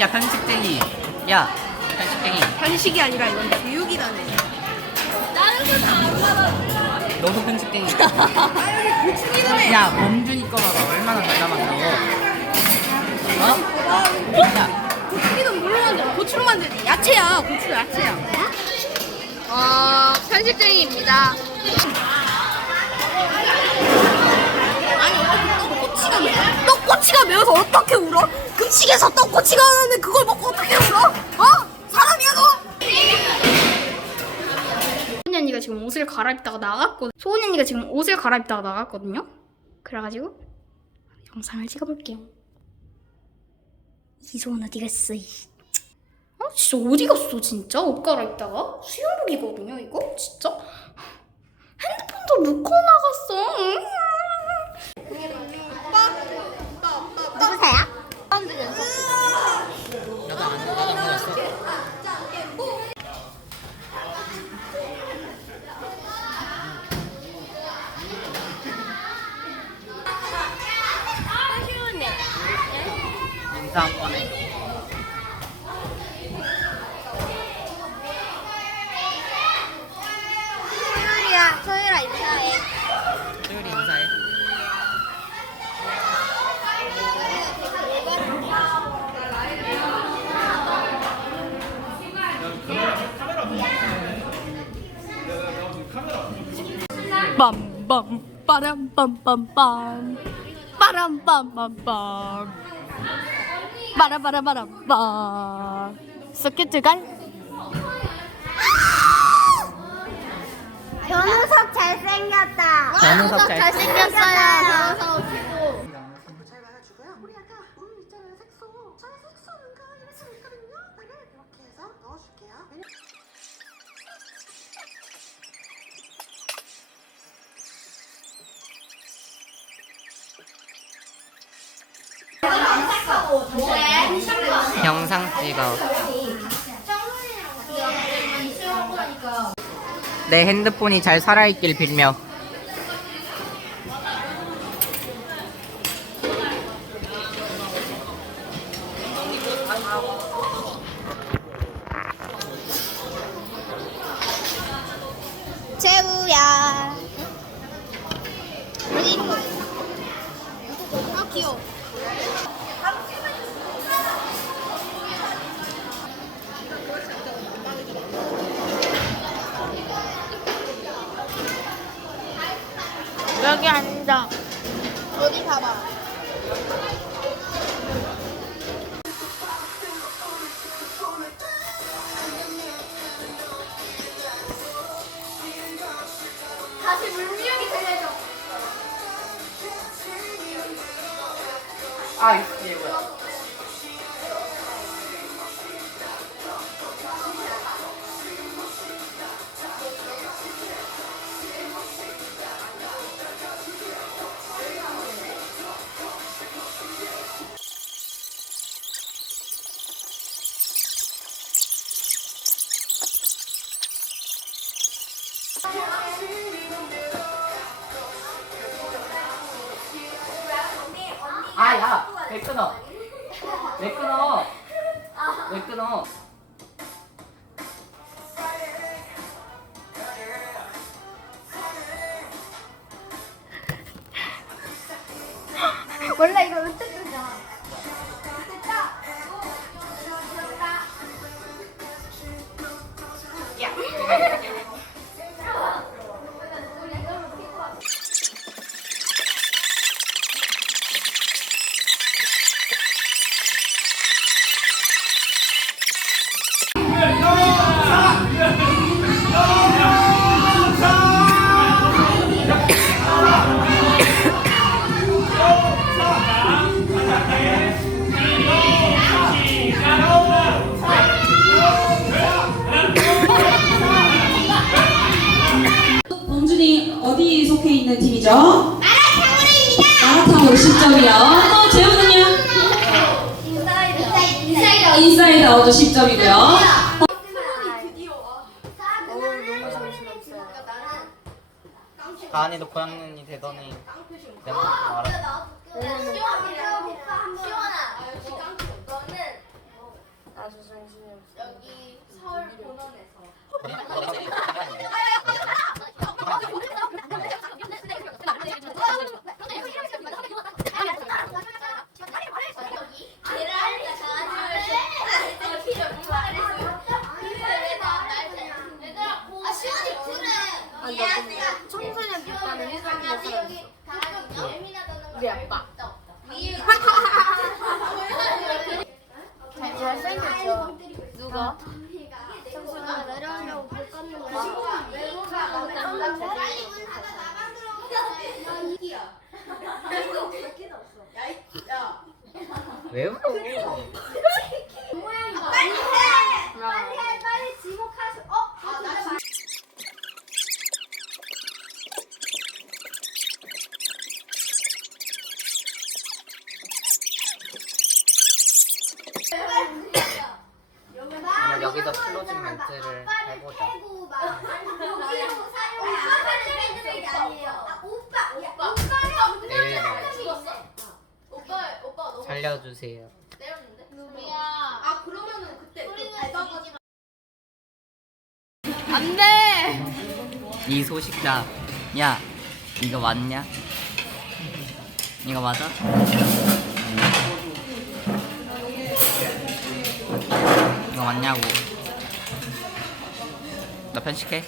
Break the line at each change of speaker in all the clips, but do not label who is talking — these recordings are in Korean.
야 편식쟁이 야 편식쟁이
편식이 아니라 이건 교육이라네.
너도 편식쟁이
아 여기 고추기는
야 범준이 거 봐봐 얼마나 잘 남았어 어? 야
고추기는 뭘로 만들어? 고추로 만들지. 야채야. 고추 야채야.
어, 편식쟁이입니다.
아니 어떻게 떡꼬치가 매워? 떡꼬치가 매워서 어떻게 울어? 급식에서 떡꼬치가 나오는데 그걸 먹고 어떻게 울어? 어? 사람이야 너?
소은이 언니가 지금 옷을 갈아입다가 나갔거든. 소은이 언니가 지금 옷을 갈아입다가 나갔거든요. 그래가지고 영상을 찍어볼게요. 이소은 어디 갔어? 이. 어 진짜 어디 갔어 진짜 옷 갈아입다가 수영복이거든요 이거 진짜 핸드폰도 놓고 나갔어. 음. 누구세요?
나도 안 나도 안 먹었어 인사 한번 해
소율이야 소율아 인사해.
소율이 인사해.
빰빰 빠람 빰빰빰. 빠람 빰빰빰 빠라바라바람빰 소켓트갈
변우석 잘생겼다.
변우석 잘-
잘생겼어요. 변우석.
영상 찍어 내 핸드폰이 잘 살아있길 빌며
재우야. 아 귀여워.
여기 앉아
어디 봐봐. 다시 물미역이 들려줘.
아 이게 뭐야 아 야 왜 끊어? 왜 끊어? 왜 끊어?
원래 이거 으뜸이
50점이요. 또 재훈은요?
인사이드
아웃도 10점이고요.
가안이도 고향눈이 되더니 내가 알아.
여기 서울 본원에서 청소년 강아지 예민하다는 거. 우리 아빠. 잘생겼죠. 누가? 청소년 내려오려고 불 껐는.
왜어?
빨리 해. 빨리 해. 빨리 지목하셔. 어? 아, 나 지금
그러면 여기서 클로징 멘트를 해보자.
여기로 사용하는 게 아니에요. 아, 오빠, 오빠, 오빠가
네.
오빠, 오빠 너무
살려주세요.
때렸는데? 누리야. 아 그러면은 그때 그 밟아가지고.
이 소식자. 야, 이거 맞냐? 이거 맞아? 이거 맞냐고. 너 편식해?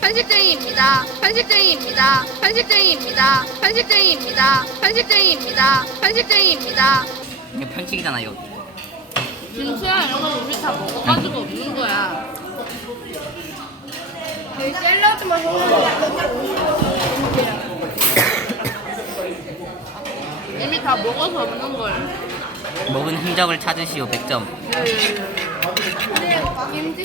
편식쟁이입니다. 편식쟁이입니다. 편식쟁이입니다. 편식쟁이입니다. 편식쟁이입니다. 편식쟁이입니다.
이거 편식이잖아, 여기.
진수야 이런 건 우리 다 먹어가지고 없는 거야. 샐러드만 이미 다 먹어서 없는 걸.
먹은 흔적을 찾으시오, 100점.
김치